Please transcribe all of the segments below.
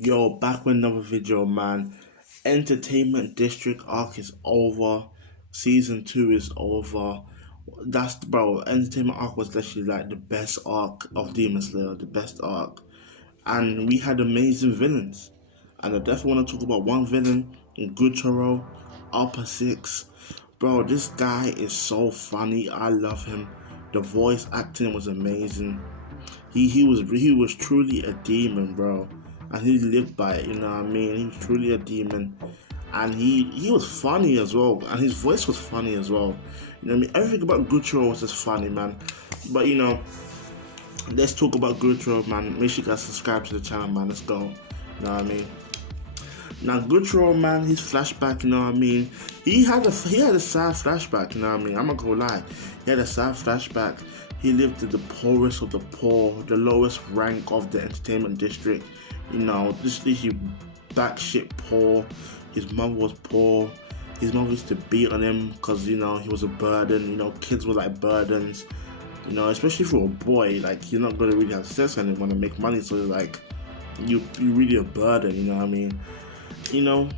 Yo, back with another video, man. Entertainment District arc is over. Season 2 is over. Bro, Entertainment arc was literally like the best arc of Demon Slayer, the best arc. And we had amazing villains. And I definitely want to talk about one villain, GYUTARO, Upper Six. Bro, this guy is so funny. I love him. The voice acting was amazing. He was truly a demon, bro, and he lived by it. You know what I mean? He was truly a demon, and he was funny as well, and his voice was funny as well. You know what I mean? Everything about GYUTARO was just funny, man. But let's talk about GYUTARO, man. Make sure you guys subscribe to the channel, man. Let's go. You know what I mean? Now GYUTARO, man, his flashback, you know what I mean? He had a sad flashback, you know what I mean? I'm not gonna lie. He had a sad flashback. He lived in the poorest of the poor, the lowest rank of the entertainment district. You know, this he backshit poor. His mother was poor. His mother used to beat on him because, he was a burden. You know, kids were like burdens. You know, especially for a boy, like, you're not gonna really have sex and want to make money, so like, you really a burden, you know what I mean? You know,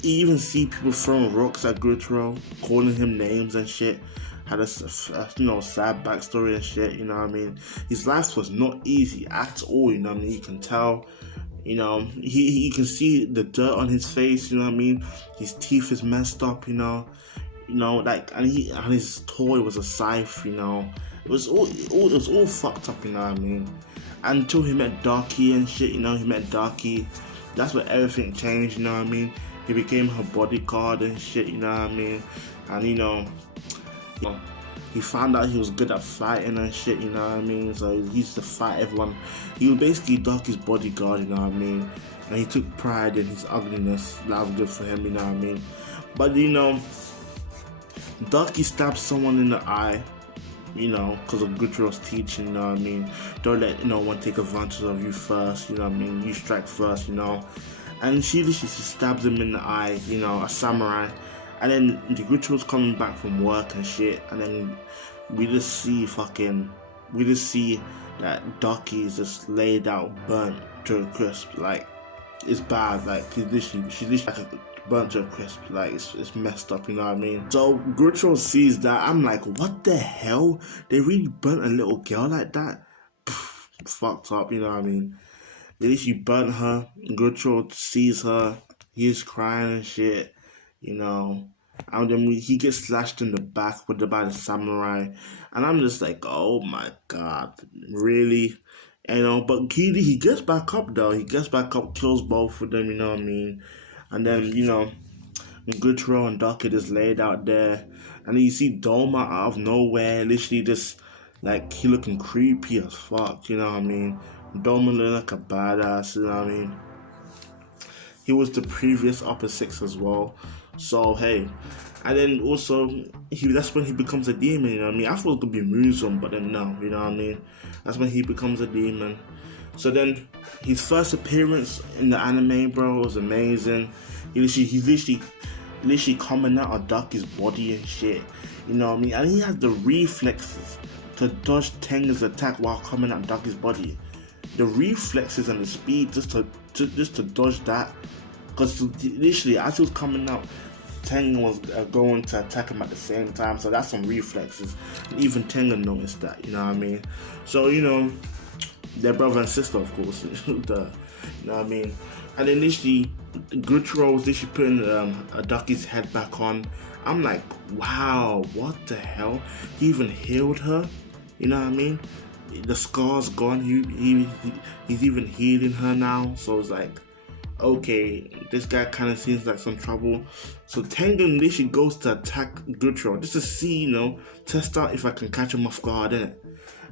you even see people throwing rocks at GYUTARO, calling him names and shit. Had a sad backstory and shit, you know what I mean? His life was not easy at all, you know what I mean? You can tell, you can see the dirt on his face, you know what I mean? His teeth is messed up, and his toy was a scythe, you know? It was all fucked up, you know what I mean? Until he met Darky and shit, he met Darky. That's where everything changed, you know what I mean? He became her bodyguard and shit, you know what I mean? And he found out he was good at fighting and shit, you know what I mean? So he used to fight everyone. He was basically Darky's bodyguard, you know what I mean? And he took pride in his ugliness. That was good for him, you know what I mean? But Darky stabbed someone in the eye, because of GYUTARO's teaching, you know what I mean? Don't let no one take advantage of you first, you know what I mean? You strike first, And she literally stabs him in the eye, a samurai. And then the GYUTARO's coming back from work and shit, and then we just see that Darky is just laid out, burnt to a crisp. Like, it's bad. Like, she's literally like burnt to a crisp. Like, it's messed up, you know what I mean? So GYUTARO sees that. I'm like, what the hell? They really burnt a little girl like that? Fucked up, you know what I mean? They literally burnt her. GYUTARO sees her. He's crying and shit. And then he gets slashed in the back by the samurai, and I'm just like, oh my god, really? But he gets back up though. He gets back up, kills both of them, you know what I mean? And then GYUTARO and Darky just laid out there, and then you see Doma out of nowhere, literally just like he looking creepy as fuck, you know what I mean? Doma looking like a badass, you know what I mean? He was the previous Upper Six as well. So hey, and then also that's when he becomes a demon, you know what I mean? I thought it was gonna be Muzum, but then no, you know what I mean? That's when he becomes a demon. So then his first appearance in the anime, bro, was amazing. He's literally coming out of Darky's body and shit, you know what I mean? And he has the reflexes to dodge Tengen's attack while coming out of Darky's body. The reflexes and the speed just to dodge that. Because literally, as he was coming out, Tengen was going to attack him at the same time. So that's some reflexes. And even Tengen noticed that, you know what I mean? So, they're brother and sister, of course. You know what I mean? And then literally, GYUTARO was literally putting Darky's head back on. I'm like, wow, what the hell? He even healed her, you know what I mean? The scar's gone. He's even healing her now. So it's like, okay, this guy kind of seems like some trouble. So Tengen literally goes to attack GYUTARO just to see, test out if I can catch him off guard, innit?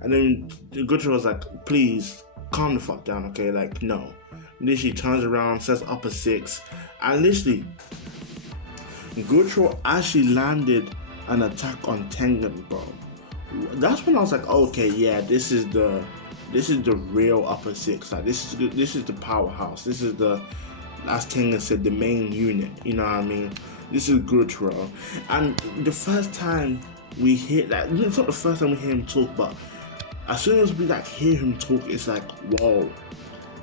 And then GYUTARO's like, please, calm the fuck down, okay? Like, no. Literally turns around, says Upper Six, and literally, GYUTARO actually landed an attack on Tengen, bro. That's when I was like, okay, yeah, this is the real Upper Six. Like, this is the powerhouse. This is the, as Tengen said, the main unit. You know what I mean? This is GYUTARO. And the first time we hear that, it's not the first time we hear him talk, but as soon as we hear him talk, it's like, whoa.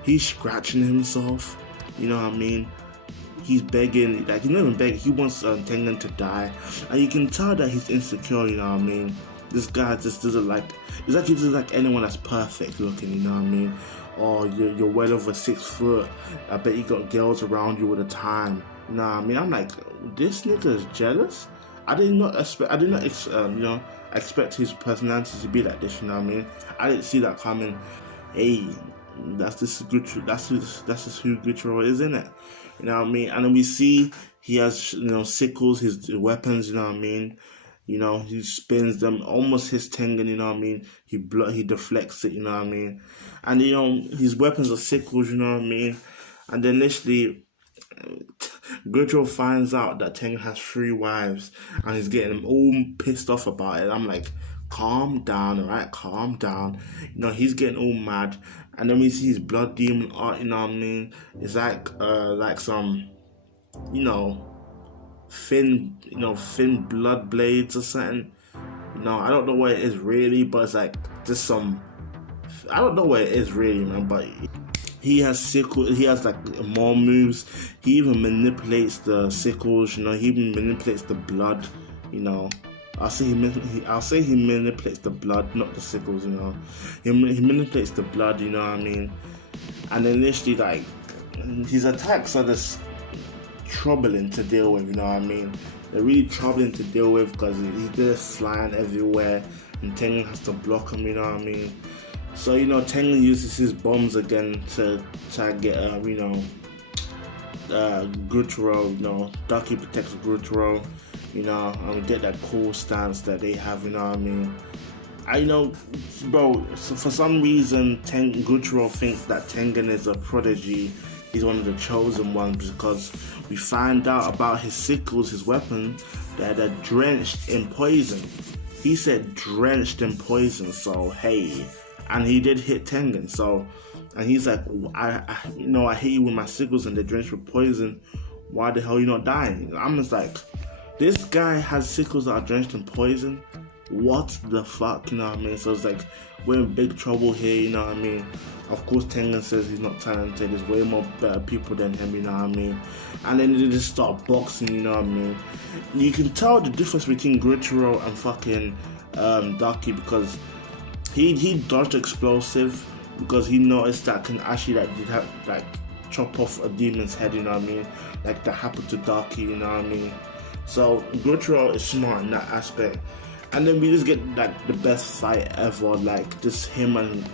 he's scratching himself, you know what I mean? He's begging, like he's not even begging, he wants Tengen to die, and you can tell that he's insecure, you know what I mean? This guy just doesn't like, it's like he doesn't like anyone that's perfect looking, you know what I mean? Or you're well over 6 foot, I bet you got girls around you all the time, you know what I mean? I'm like, this nigga is jealous? I did not expect his personality to be like this, you know what I mean? I didn't see that coming. Hey, that's just who GYUTARO is, isn't it? You know what I mean? And then we see he has, you know, sickles, his weapons, you know what I mean? You know, he spins them, almost his Tengen, you know what I mean? He deflects it, you know what I mean? And, you know, his weapons are sickles, you know what I mean? And then literally, GYUTARO finds out that Tengen has 3 wives, and he's getting them all pissed off about it. I'm like, calm down, alright? Calm down. You know, he's getting all mad. And then we see his blood demon art, you know what I mean? It's like some, you know, thin blood blades or something. You know, I don't know what it is really, but it's like just some, I don't know what it is really, man, but he has sickles, he has like more moves. He even manipulates the sickles, you know, he even manipulates the blood, you know. I'll say he manipulates the blood, not the sickles, you know. He manipulates the blood, you know what I mean? And then literally, like, his attacks are just troubling to deal with, you know what I mean? They're really troubling to deal with because he's just flying everywhere and Tengen has to block him, you know what I mean? So, you know, Tengen uses his bombs again to get, you know, GYUTARO, you know, Ducky protects GYUTARO, you know, and get that cool stance that they have, you know what I mean? I know, bro, so for some reason, GYUTARO thinks that Tengen is a prodigy. He's one of the chosen ones because we find out about his sickles, his weapon, that are drenched in poison. He said drenched in poison, so hey, and he did hit Tengen, so, and he's like, I hit you with my sickles and they're drenched with poison. Why the hell are you not dying? I'm just like, this guy has sickles that are drenched in poison. What the fuck, you know what I mean? So it's like, we're in big trouble here, you know what I mean? Of course, Tengen says he's not talented. There's way more better people than him, you know what I mean? And then they just start boxing, you know what I mean? You can tell the difference between GYUTARO and fucking Ducky because he dodged explosive because he noticed that can actually like chop off a demon's head, you know what I mean? Like that happened to Ducky, you know what I mean? So GYUTARO is smart in that aspect. And then we just get like the best fight ever, like just him and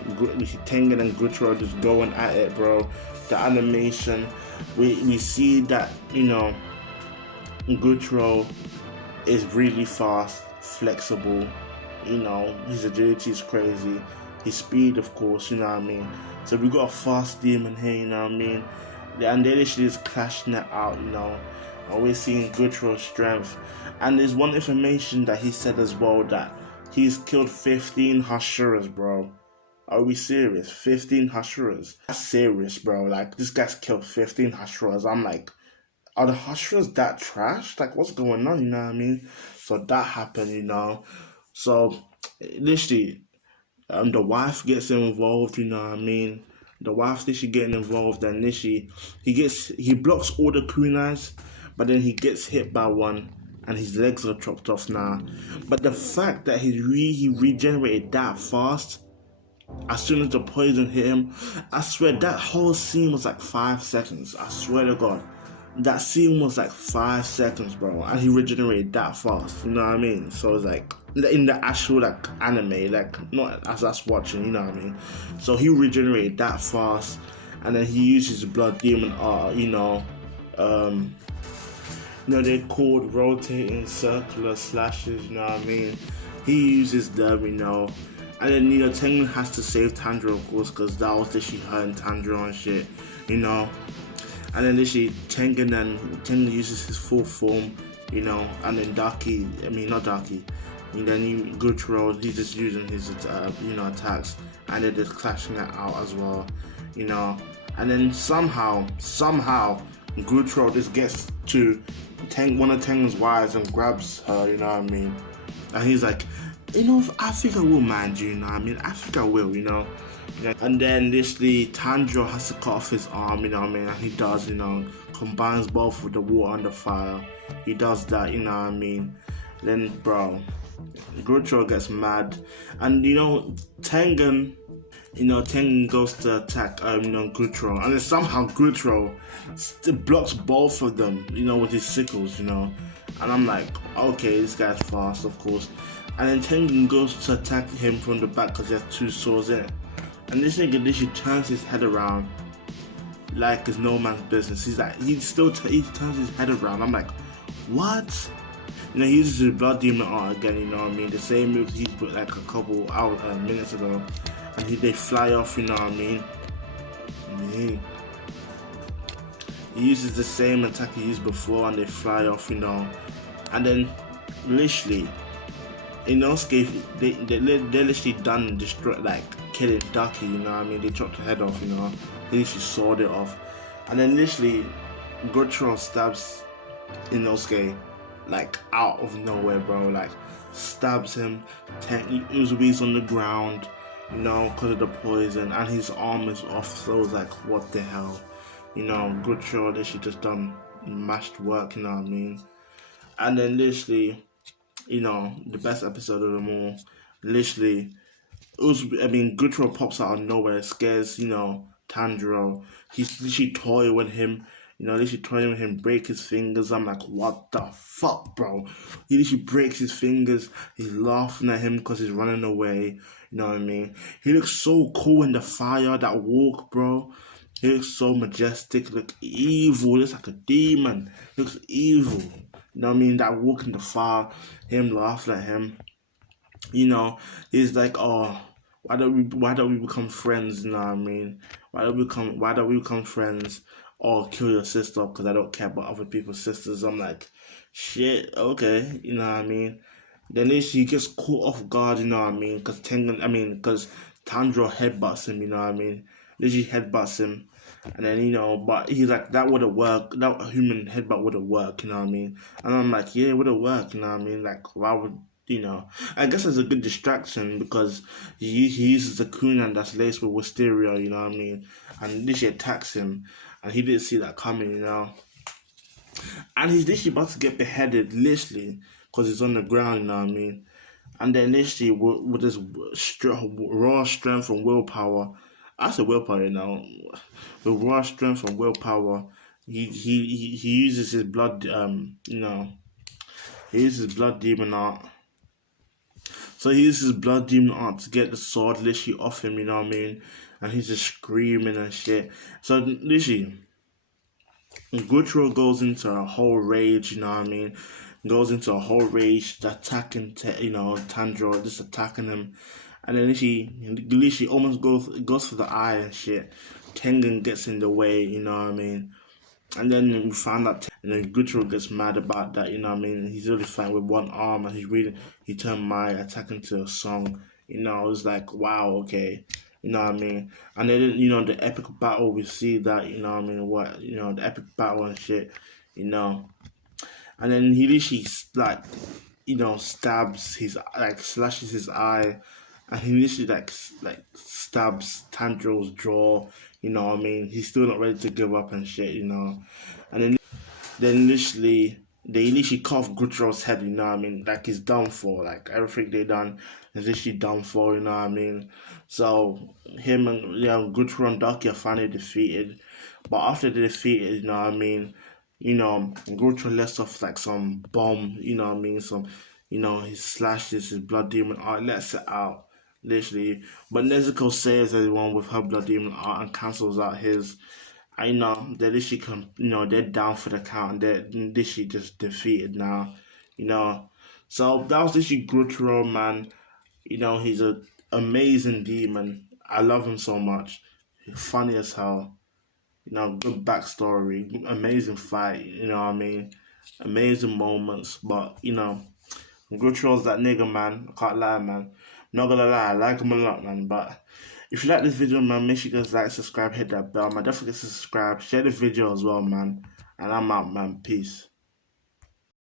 Tengen and GYUTARO just going at it, bro. The animation, we see that, you know, GYUTARO is really fast, flexible, you know, his agility is crazy, his speed, of course, you know what I mean. So we got a fast demon here, you know what I mean. And they literally just clashing it out, you know. Always seeing GYUTARO's strength. And there's one information that he said as well, that he's killed 15 Hashuras, bro. Are we serious? 15 Hashuras? That's serious, bro. Like, this guy's killed 15 Hashuras. I'm like, are the Hashuras that trash? Like, what's going on, you know what I mean? So that happened, you know. So, literally, the wife gets involved, you know what I mean? The wife's literally getting involved, and literally, he blocks all the kunais, but then he gets hit by one, and his legs are chopped off now. But the fact that he regenerated that fast, as soon as the poison hit him, I swear that whole scene was like 5 seconds. I swear to God, that scene was like 5 seconds, bro, and he regenerated that fast. You know what I mean? So it's like in the actual like anime, like not as us watching. You know what I mean? So he regenerated that fast, and then he uses blood demon art. You know, they're called rotating circular slashes, you know what I mean? He uses them, you know. And then, you know, Tengen has to save Tanjiro, of course, because that was literally her and Tanjiro and shit, you know. And then literally Tengen uses his full form, you know. And then not Ducky. And then GYUTARO, he's just using his, attacks. And they're just clashing it out as well, you know. And then somehow, GYUTARO just gets to one of Tengen's wives and grabs her, you know what I mean? And he's like, you know, I think I will mind you, you know what I mean? I think I will, you know? And then literally Tanjiro has to cut off his arm, you know what I mean? And he does, you know, combines both with the water and the fire. He does that, you know what I mean? Then, bro, GYUTARO gets mad. And, you know, Tengen goes to attack, GYUTARO. And then somehow GYUTARO blocks both of them, you know, with his sickles, you know. And I'm like, okay, this guy's fast, of course. And then Tengen goes to attack him from the back because he has two swords in it. And this nigga literally turns his head around like it's no man's business. He's like, he turns his head around. I'm like, what? You know, he uses his blood demon art again, you know what I mean? The same moves he put like a couple hours, minutes ago. And they fly off, you know what I mean? He uses the same attack he used before and they fly off, you know. And then, literally, in those cases, they're literally done killing Ducky, you know what I mean? They chopped her head off, you know. They literally sawed it off. And then literally, GYUTARO stabs Inosuke, like, out of nowhere, bro. Like, stabs him. Uzui's on the ground, you know, because of the poison. And his arm is off, so it's like, what the hell? You know, GYUTARO literally just done mashed work, you know what I mean? And then literally, you know, the best episode of them all, literally, GYUTARO pops out of nowhere, scares, you know, Tanjiro. He's literally toying with him, you know, literally toying with him, break his fingers. I'm like, what the fuck, bro? He literally breaks his fingers. He's laughing at him because he's running away, you know what I mean? He looks so cool in the fire, that walk, bro. He looks so majestic, look evil, looks like a demon, looks evil. You know what I mean? That walk in the fire, him laughing at him. You know, he's like, oh, why don't we become friends? You know what I mean? Why don't we become friends? Or kill your sister because I don't care about other people's sisters. I'm like, shit, okay, you know what I mean? Then he gets caught off guard, you know what I mean? Because Tanjiro headbutts him, you know what I mean? Literally headbutts him. And then, you know, but he's like, that would have worked. That human headbutt would have worked, you know what I mean? And I'm like, yeah, it would have worked, you know what I mean? Like, why would, you know? I guess it's a good distraction because he uses a kunai that's laced with wisteria, you know what I mean? And literally attacks him. And he didn't see that coming, you know? And he's literally about to get beheaded, literally, because he's on the ground, you know what I mean? And then literally, with his raw strength and willpower, I said willpower, you know, with raw strength and willpower, he uses his blood, you know, he uses his blood demon art. So he uses his blood demon art to get the sword literally off him, you know what I mean? And he's just screaming and shit. So literally, GYUTARO goes into a whole rage, you know what I mean? Goes into a whole rage, attacking, Tanjiro, just attacking him. And then literally almost goes for the eye and shit. Tengen gets in the way, you know what I mean? And then we found out, and then GYUTARO gets mad about that, you know what I mean? He's really fighting with one arm, and he turned my attack into a song. You know, it was like, wow, okay. You know what I mean? And then, you know, the epic battle, we see that, you know what I mean? The epic battle and shit, you know. And then he literally, like, you know, slashes his eye. And he literally, like stabs Tanjiro's jaw, you know what I mean? He's still not ready to give up and shit, you know. And then literally, they literally cut off GYUTARO's head, you know what I mean? Like, he's done for. Like, everything they done is literally done for, you know what I mean? So, him and, you know, GYUTARO and Ducky are finally defeated. But after they're defeated, you know what I mean? You know, GYUTARO lets off, like, some bomb, you know what I mean? You know, he slashes his blood demon art, lets it out. Literally, but Nezuko saves everyone with her blood demon art and cancels out his. I know they literally they're down for the count and they're literally just defeated now, you know. So that was literally GYUTARO, man. You know, he's an amazing demon. I love him so much. He's funny as hell. You know, good backstory, amazing fight. You know what I mean? Amazing moments, but you know, GYUTARO's that nigga, man. I can't lie, man. Not gonna lie, I like him a lot, man. But if you like this video, man, make sure you guys like, subscribe, hit that bell, man. Don't forget to subscribe, share the video as well, man. And I'm out, man. Peace.